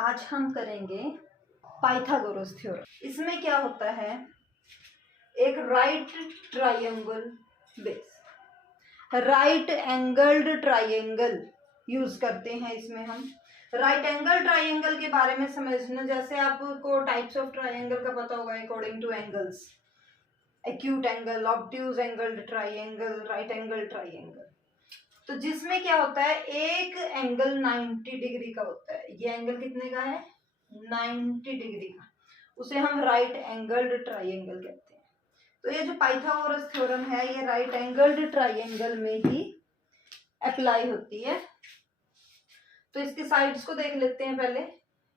आज हम करेंगे पाइथागोरस थ्योरम। इसमें क्या होता है, एक right triangle base, right angled triangle use करते हैं। इसमें हम राइट एंगल ट्रायंगल के बारे में समझना, जैसे आपको टाइप्स ऑफ ट्रायंगल का पता होगा according two angles, acute angle, obtuse angled triangle, right angle triangle. तो जिसमें क्या होता है, एक एंगल 90 डिग्री का होता है। ये एंगल कितने का है, 90 डिग्री का, उसे हम राइट एंगल्ड ट्रायंगल कहते हैं। तो ये जो पाइथागोरस थ्योरम है, ये राइट एंगल्ड ट्रायंगल में ही अप्लाई होती है। तो इसकी साइड्स को देख लेते हैं पहले।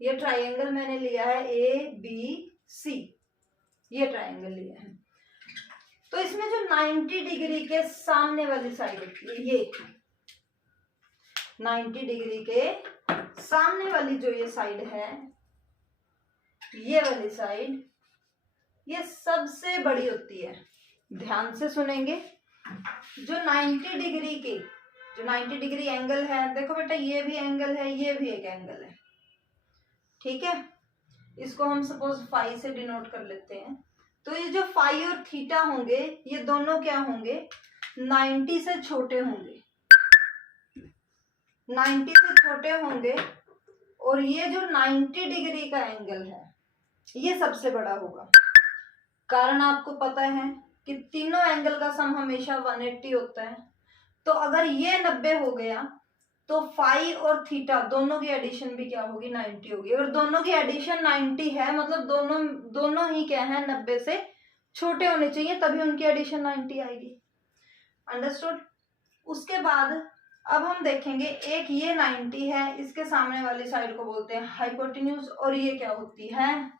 ये ट्रायंगल मैंने लिया है ABC, ये ट्रायंगल लिया है। तो इसमें जो 90 डिग्री के सामने वाली साइड होती है, ये 90 डिग्री के सामने वाली जो ये साइड है, ये वाली साइड, ये सबसे बड़ी होती है। ध्यान से सुनेंगे। जो 90 डिग्री के, जो 90 डिग्री एंगल है, देखो बेटा ये भी एंगल है, ये भी एक एंगल है, ठीक है। इसको हम सपोज फाई से डिनोट कर लेते हैं। तो ये जो फाई और थीटा होंगे, ये दोनों क्या होंगे, 90 से छोटे होंगे, 90 से छोटे होंगे। और ये जो 90 डिग्री का एंगल है, ये सबसे बड़ा होगा। कारण आपको पता है कि तीनों एंगल का सम हमेशा 180 होता है। तो अगर ये 90 हो गया, तो फाई और थीटा दोनों की एडिशन भी क्या होगी, 90 होगी। और दोनों की एडिशन 90 है, मतलब दोनों ही क्या है, 90 से छोटे होने चाहिए, तभी उनकी एडिशन 90 आएगी। अंडरस्टूड। उसके बाद अब हम देखेंगे, एक ये 90 है, इसके सामने वाली साइड को बोलते हैं हाइपोटेन्यूज, और ये क्या होती है,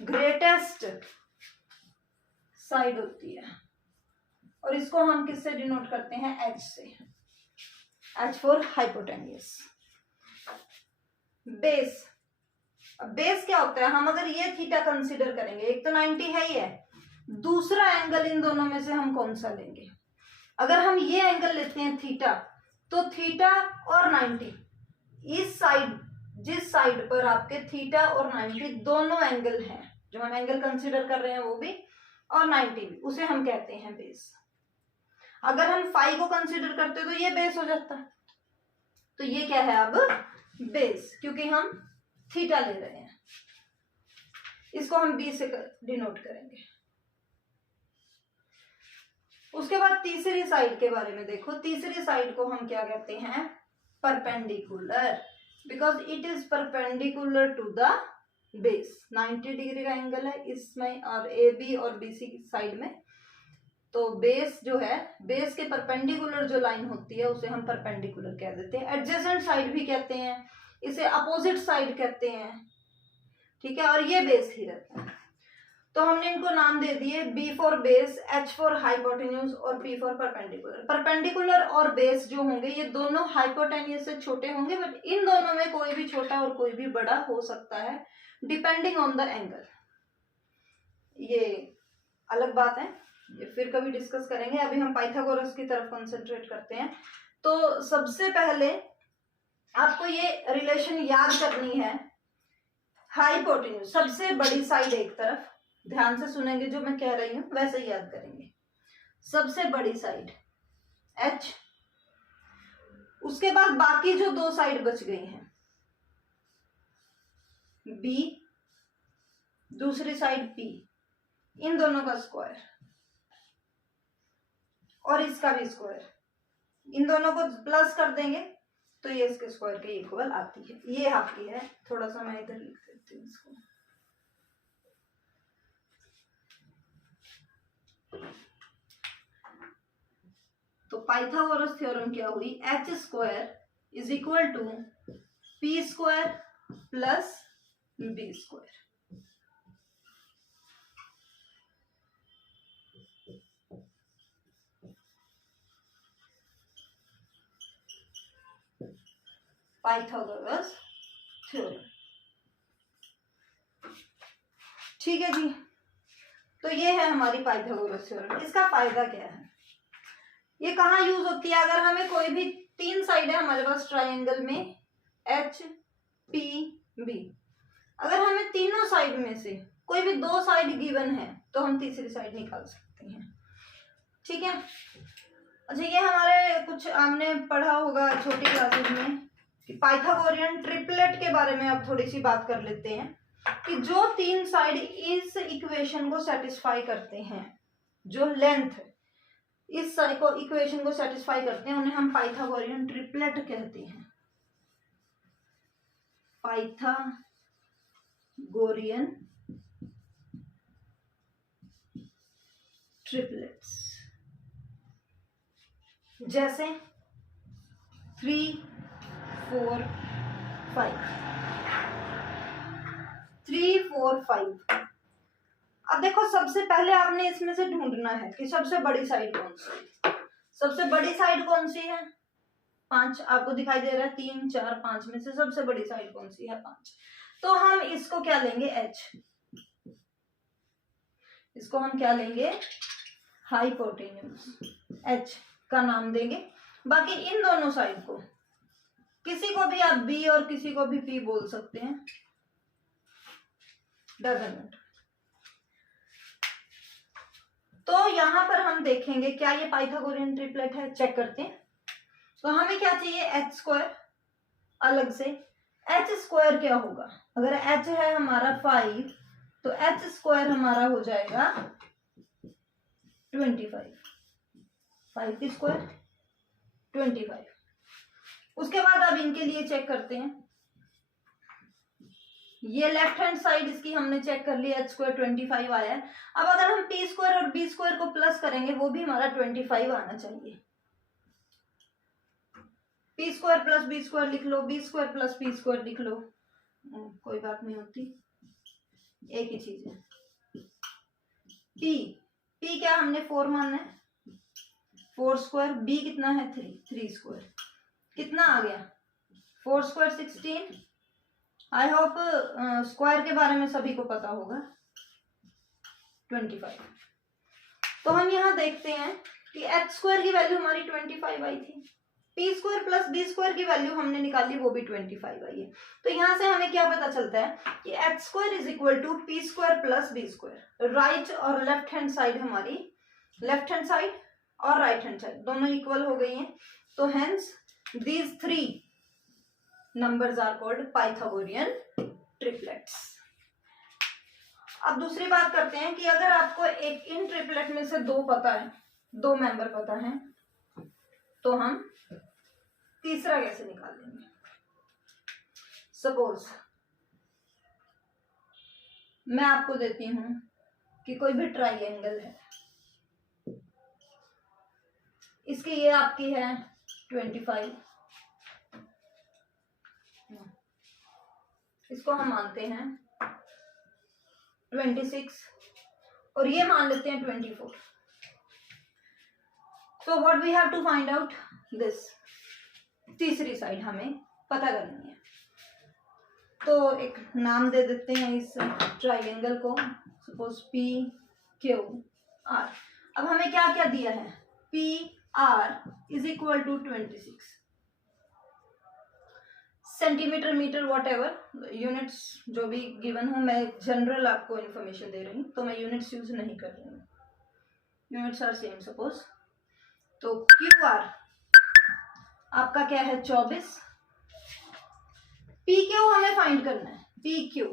ग्रेटेस्ट साइड होती है। और इसको हम किससे डिनोट करते हैं, H से, H for hypotenuse. Base, base क्या होता है, हम अगर ये थीटा कंसीडर करेंगे, एक तो 90 है ही है, दूसरा एंगल इन दोनों में से हम कौन सा लेंगे। अगर हम ये एंगल लेते हैं थीटा, तो थीटा और 90, इस साइड, जिस साइड पर आपके थीटा और 90 दोनों एंगल हैं, जो हम एंगल कंसीडर कर रहे हैं वो भी और 90 भी, उसे हम कहते हैं बेस। अगर हम फाई को कंसीडर करते तो ये बेस हो जाता। तो ये क्या है अब, बेस, क्योंकि हम थीटा ले रहे हैं। इसको हम बी से डिनोट करेंगे। उसके बाद तीसरी साइड के बारे में देखो। तीसरी साइड को हम क्या कहते हैं, perpendicular, because it is perpendicular to the base. 90 degree का एंगल है इसमें, और ए बी और बी सी साइड में। तो बेस जो है, बेस के परपेंडिकुलर जो लाइन होती है, उसे हम परपेंडिकुलर कह देते हैं। एडजेसेंट साइड भी कहते हैं, इसे अपोजिट साइड कहते हैं, ठीक है। और ये बेस ही रहता है। तो हमने इनको नाम दे दिए, B for base, H for hypotenuse और पी फॉर परपेंडिकुलर। परपेंडिकुलर और बेस जो होंगे, ये दोनों हाइपोटेन्यूज से छोटे होंगे, बट इन दोनों में कोई भी छोटा और कोई भी बड़ा हो सकता है, डिपेंडिंग ऑन द एंगल। ये अलग बात है, ये फिर कभी डिस्कस करेंगे। अभी हम पाइथागोरस की तरफ कंसंट्रेट करते हैं। तो सबसे पहले आपको ये रिलेशन याद करनी है, हाइपोटेन्यूज, सबसे बड़ी साइड एक तरफ, ध्यान से सुनेंगे जो मैं कह रही हूं वैसे ही याद करेंगे। सबसे बड़ी साइड H, उसके बाद बाकी जो दो साइड बच गई हैं, B, दूसरी साइड P, इन दोनों का स्क्वायर और इसका भी स्क्वायर, इन दोनों को प्लस कर देंगे तो ये इसके स्क्वायर के इक्वल आती है। ये आपकी है, थोड़ा सा मैं इधर लिख देती हूँ इसको। तो पाइथागोरस थ्योरम क्या हुई, H square is equal to P square plus B square. Pythagoras theorem, ठीक है जी। तो ये है हमारी पाइथागोरस थ्योरम। इसका फायदा क्या है, ये कहाँ यूज होती है, अगर हमें कोई भी तीन साइड है हमारे पास ट्राइंगल में एच पी बी। अगर हमें तीनों साइड में से कोई भी दो साइड गिवन है तो हम तीसरी साइड निकाल सकते हैं। ठीक है। अच्छा, ये हमारे कुछ आपने पढ़ा होगा छोटी क्लासेस में कि पाइथागोरियन ट्रिपलेट के बारे में अब थोड़ी सी बात कर लेते हैं कि जो तीन साइड इस इक्वेशन को सेटिस्फाई करते हैं, जो लेंथ इस इक्वेशन को सेटिस्फाई करते हैं, उन्हें हम पाइथागोरियन ट्रिपलेट कहते हैं। पाइथागोरियन ट्रिपलेट्स, जैसे 3 4 5, 3 4 5। अब देखो, सबसे पहले आपने इसमें से ढूंढना है कि सबसे बड़ी साइड कौन सी है। सबसे बड़ी साइड कौन सी है? 5। आपको दिखाई दे रहा है 3 4 5 में से सबसे बड़ी साइड कौन सी है? 5। तो हम इसको क्या लेंगे? h। इसको हम क्या लेंगे? हाइपोटेन्यूज h का नाम देंगे। बाकी इन दोनों साइड को किसी को भी आप b और किसी को भी p बोल सकते हैं, डजंट मैटर। तो यहां पर हम देखेंगे क्या ये पाइथागोरियन ट्रिपलेट है, चेक करते हैं। तो हमें क्या चाहिए? h square. अलग से h स्क्वायर क्या होगा? अगर h है हमारा 5 तो h स्क्वायर हमारा हो जाएगा 25। 5 की स्क्वायर 25। उसके बाद अब इनके लिए चेक करते हैं। ये लेफ्ट हैंड साइड इसकी हमने चेक कर ली, h स्क्वायर 25 आया है। अब अगर हम p स्क्वायर और b स्क्वायर को प्लस करेंगे वो भी हमारा 25 आना चाहिए। p square plus b square लिख लो, b square plus p square लिख लो, कोई बात नहीं होती, एक ही चीज है। p क्या हमने 4 मानना है, 4 स्क्वायर। b कितना है? 3 स्क्वायर। कितना आ गया? 4 स्क्वायर 16। आई होप स्क्वायर के बारे में सभी को पता होगा, 25। तो हम यहां देखते हैं कि h स्क्वायर की वैल्यू हमारी 25 आई थी, p square plus b square की वैल्यू हमने निकाली, वो भी 25 आई है। तो यहां से हमें क्या पता चलता है कि h square is equal to p square plus b square. Right और लेफ्ट हैंड साइड हमारी, लेफ्ट हैंड साइड और राइट हैंड साइड दोनों इक्वल हो गई हैं। तो hence these 3 numbers are called Pythagorean triplets। अब दूसरी बात करते हैं कि अगर आपको एक इन ट्रिपलेट में से दो पता है, दो मेंबर पता है, तो हम तीसरा कैसे निकाल लेंगे? सपोज मैं आपको देती हूं कि कोई भी ट्राइंगल है, इसकी ये आपकी है 25, इसको हम मानते हैं 26 और ये मान लेते हैं 24। तो what we have to find out this, तीसरी साइड हमें पता करनी है। तो एक नाम दे देते हैं इस ट्राइंगल को, सपोज पी क्यू आर। अब हमें क्या क्या दिया है? P R is equal to 26 centimetre, metre, whatever units जो भी गिवन हो। मैं जनरल आपको इन्फॉर्मेशन दे रही हूँ तो मैं यूनिट्स यूज नहीं कर रही हूँ, यूनिट्स आर सेम सपोज। तो क्यू आर आपका क्या है? 24। पी क्यू हमें फाइंड करना है, पी क्यू।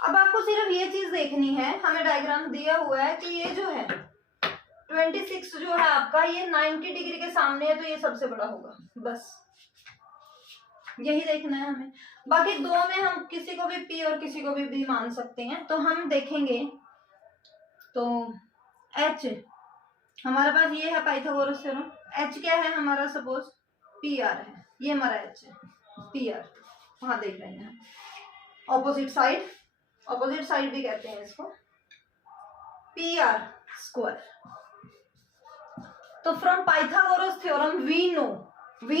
अब आपको सिर्फ ये चीज देखनी है, हमें डायग्राम दिया हुआ है कि ये जो है 26 जो है आपका, ये 90 डिग्री के सामने है, तो ये सबसे बड़ा होगा, बस यही देखना है हमें। बाकी दो में हम किसी को भी P और किसी को भी B मान सकते हैं। तो हम देखेंगे तो H हमारे पास ये है पाइथागोरस थ्योरम। H क्या है हमारा? सपोज PR है, ये हमारा H है, PR वहां देख रहे हैं, ऑपोजिट साइड, ऑपोजिट साइड भी कहते हैं इसको, PR स्क्वायर। तो from Pythagoras theorem we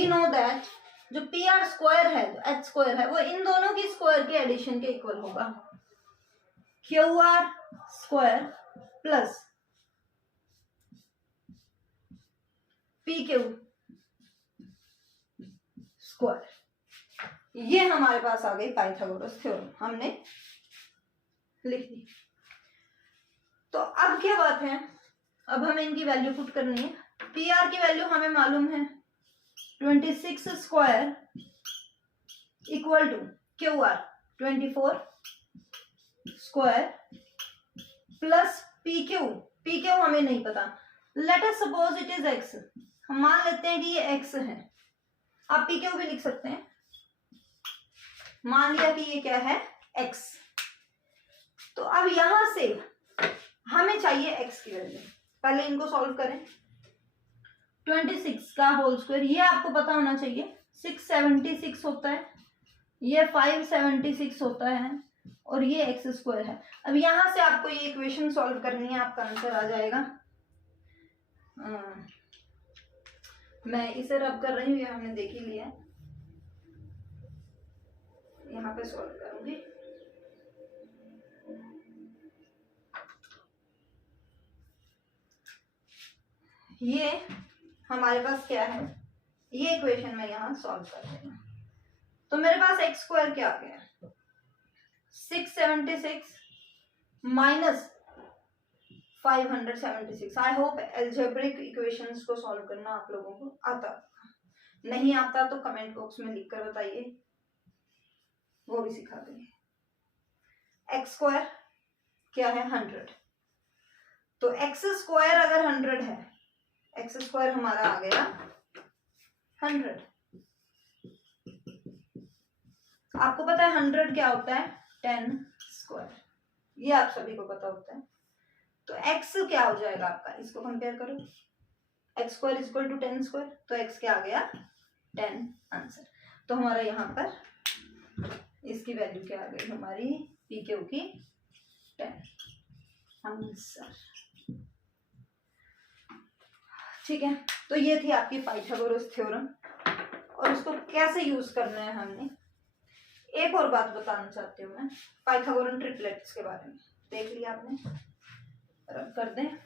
know that जो पी आर स्क्वायर है, जो एच स्क्वायर है, वो इन दोनों की स्क्वायर के एडिशन के इक्वल होगा। Q R square plus P Q square. ये हमारे पास आ गई पाइथागोरस थ्योरम, हमने लिख दी। तो अब क्या बात है, अब हमें इनकी वैल्यू पुट करनी है। पी आर की वैल्यू हमें मालूम है 26 square equal to Q R 24 square plus P Q हमें नहीं पता। Let us suppose it is X, हम मान लेते हैं कि ये एक्स है, आप पी क्यू भी लिख सकते हैं। मान लिया कि ये क्या है, एक्स। तो अब यहां से हमें चाहिए एक्स की वैल्यू, पहले इनको सॉल्व करें। 26 का होल स्क्वायर, ये आपको पता होना चाहिए 676 होता है, ये 576 होता है, और ये एक्स स्क्वायर है। अब यहां से आपको ये इक्वेशन सॉल्व करनी है, आपका आंसर आ जाएगा। मैं इसे रब कर रही हूँ, ये हमने देख ही लिया है, यहाँ पे सॉल्व करूंगी। ये हमारे पास क्या है, ये इक्वेशन मैं यहाँ सॉल्व कर रही हूँ। तो मेरे पास एक्स स्क्वायर क्या आ गया, 676 minus 576। I hope algebraic equations को सॉल्व करना आप लोगों को आता, नहीं आता तो कमेंट बॉक्स में लिख कर बताइए, वो भी सिखा देंगे। एक्स स्क्वायर क्या है 100, तो एक्स स्क्वायर अगर 100 है, एक्स स्क्वायर हमारा आ गया 100। आपको पता है 100 क्या होता है, 10 स्क्वायर, ये आप सभी को पता होता है। तो x क्या हो जाएगा आपका, इसको कंपेयर करो, X square equal to 10 square, तो x क्या आ गया 10 आंसर। तो हमारा यहाँ पर इसकी वैल्यू क्या आ गई हमारी, पी क्यू की 10 आंसर। ठीक है, तो ये थी आपकी पाइथागोरस थ्योरम, और उसको कैसे यूज करना है हमने। एक और बात बताना चाहती हूँ मैं पाइथागोरन ट्रिपलेट्स के बारे में, देख लिया आपने, रब कर दें।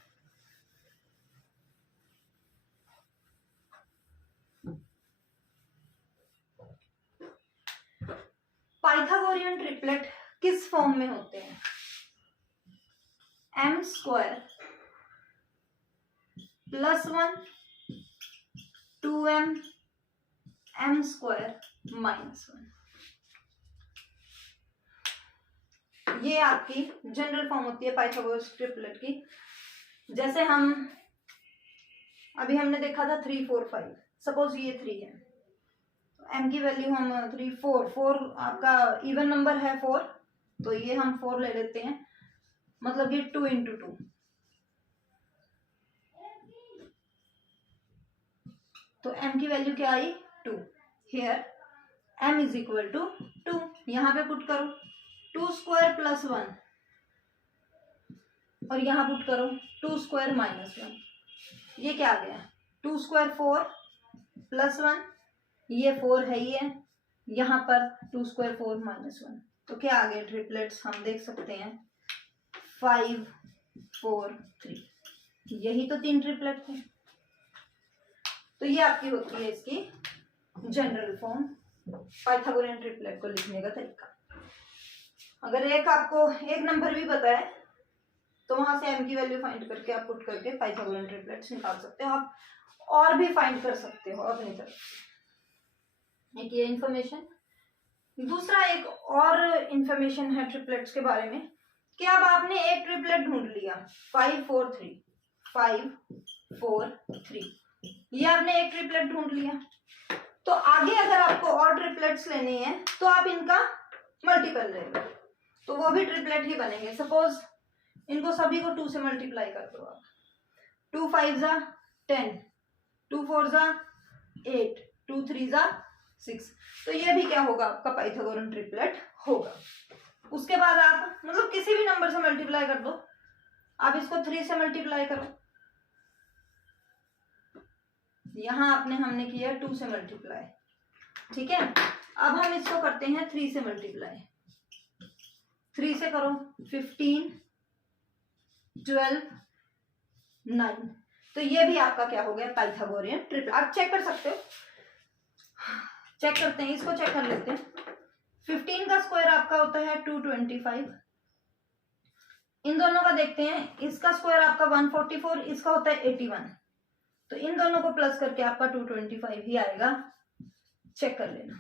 पाइथागोरियन ट्रिपलेट किस फॉर्म में होते हैं, M square plus 1 2m M square minus 1, ये आपकी जनरल फॉर्म होती है पाइथागोरस ट्रिपलेट की। जैसे हम अभी हमने देखा था 3 4 5, सपोज ये 3 है, तो m की वैल्यू हम 3 4 आपका इवन नंबर है 4, तो ये हम 4 ले लेते हैं, मतलब ये 2 into 2, तो m की वैल्यू क्या आई 2। Here m is equal to 2, यहाँ पे पुट करो 2 स्क्वायर प्लस 1, और यहाँ पुट करो 2 स्क्वायर माइनस 1, ये क्या आ गया 2 स्क्वायर 4 प्लस 1, ये 4 है, ये यहाँ पर 2 स्क्वायर 4 माइनस 1, तो क्या आ गया ट्रिपलेट्स, हम देख सकते हैं 5 4 3, यही तो 3 ट्रिपलेट थे। तो ये आपकी होती है इसकी जनरल फॉर्म, पाइथागोरियन ट्रिपलेट को लिखने का तरीका। अगर एक आपको एक नंबर भी पता है तो वहां से m की वैल्यू फाइंड करके आप पुट करके पाइथागोरियन ट्रिपलेट्स निकाल सकते हो, आप और भी फाइंड कर सकते हो अपनी तरफ से। एक ये इंफॉर्मेशन। दूसरा एक और इंफॉर्मेशन है ट्रिपलेट्स के बारे में कि अब आपने एक ट्रिपलेट ढूंढ लिया 5 4 3 5 4 3, ये आपने एक ट्रिपलेट ढूंढ लिया, तो आगे अगर आपको और ट्रिपलेट्स लेने हैं तो आप इनका मल्टीपल ले लो, तो वो भी ट्रिपलेट ही बनेंगे। सपोज इनको सभी को 2 से मल्टीप्लाई कर दो आप, 2 5 जा 10, 2 4 जा 8, 2 3 जा 6, तो ये भी क्या होगा आपका पाइथागोरन ट्रिपलेट होगा। उसके बाद आप मतलब किसी भी नंबर से मल्टीप्लाई कर दो, आप इसको 3 से मल्टीप्लाई करो, यहां हमने किया 2 से मल्टीप्लाई, ठीक है। अब हम इसको करते हैं 3 से मल्टीप्लाई, 3 से करो 15 12 9, तो ये भी आपका क्या हो गया पाइथागोरियन ट्रिपलेट। आप चेक कर सकते हो, चेक करते हैं, इसको चेक कर लेते हैं। 15 का स्क्वायर आपका होता है 225। इन दोनों का देखते हैं, इसका स्क्वायर आपका 144, इसका होता है 81। तो इन दोनों को प्लस करके आपका 225 ही आएगा। चेक कर लेना।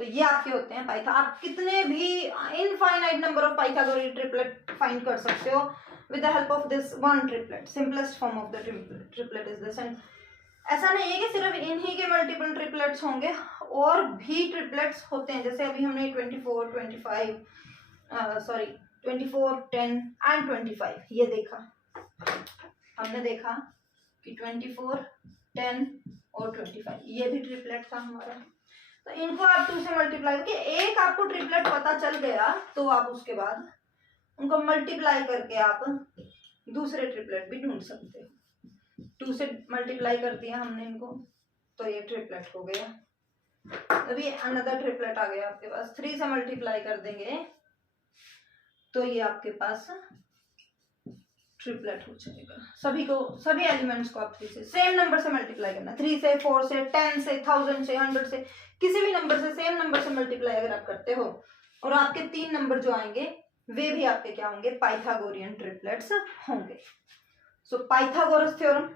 तो ये आपके होते हैं पाइथा। आप कितने भी infinite number of Pythagoras triplet find कर सकते हो with the help of this one triplet. Simplest form of the triplet is this. And ऐसा नहीं है कि सिर्फ इन्हीं के मल्टीपल ट्रिपलेट्स होंगे, और भी ट्रिपलेट्स होते हैं। जैसे अभी हमने 24, 10 एंड 25 ये देखा, हमने देखा कि 24, 10 और 25 ये भी ट्रिपलेट था हमारा। तो इनको आप 2 से मल्टीप्लाई करके, एक आपको ट्रिपलेट पता चल गया तो आप उसके बाद उनको मल्टीप्लाई करके आप दूसरे ट्रिपलेट भी ढूंढ सकते हो। 2 से मल्टीप्लाई कर दिया हमने इनको, तो ये ट्रिपलेट हो गया। अभी अनदर ट्रिपलेट आ गया आपके पास। 3 से मल्टीप्लाई कर देंगे तो ये आपके पास ट्रिपलेट हो जाएगा। सभी एलिमेंट्स को आप 3 से सेम नंबर से मल्टीप्लाई करना। 3 से, 4 से, 10 से, 1000 से, 100 से, किसी भी नंबर से सेम नंबर से मल्टीप्लाई अगर आप करते हो, और आपके 3 नंबर जो आएंगे वे भी आपके क्या होंगे, पाइथागोरियन ट्रिपलेट्स होंगे। सो पाइथागोरस थ्योरम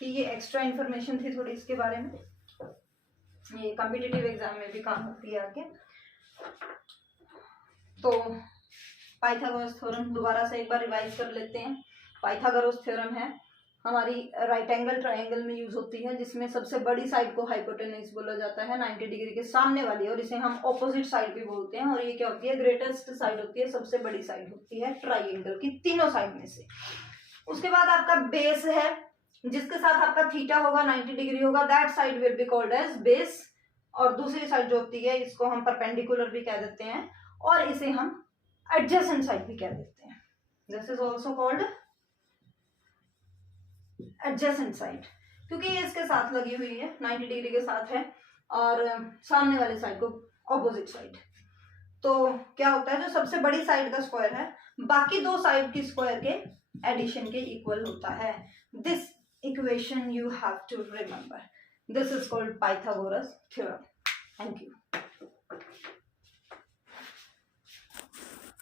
की ये एक्स्ट्रा इंफॉर्मेशन थी थोड़ी इसके बारे में। ये कॉम्पिटिटिव एग्जाम में भी काम होती है आगे। तो पाइथागोरस थ्योरम दोबारा से एक बार रिवाइज कर लेते हैं। पाइथागोरस थ्योरम है हमारी राइट एंगल ट्रायंगल में यूज होती है, जिसमें सबसे बड़ी साइड को हाइपोटेनस बोला जाता है, 90 डिग्री के सामने वाली, और इसे हम ऑपोजिट साइड भी बोलते हैं। और ये क्या होती है, ग्रेटेस्ट साइड होती है, सबसे बड़ी साइड होती है ट्रायंगल की तीनों साइड में से। उसके बाद आपका बेस है, जिसके साथ आपका थीटा होगा 90 डिग्री होगा, that side will be called as base. और दूसरी साइड जो होती है इसको हम परपेंडिकुलर भी कह देते हैं, और इसे हम एडजेसेंट साइड भी कह देते हैं। This is also called adjacent side, क्योंकि ये इसके साथ लगी हुई है, 90 डिग्री के साथ है, और सामने वाले साइड को ऑपोजिट साइड। तो क्या होता है, जो सबसे बड़ी साइड का स्क्वायर है बाकी 2 साइड की स्क्वायर के एडिशन के इक्वल होता है। This equation you have to remember. This is called Pythagoras theorem. Thank you.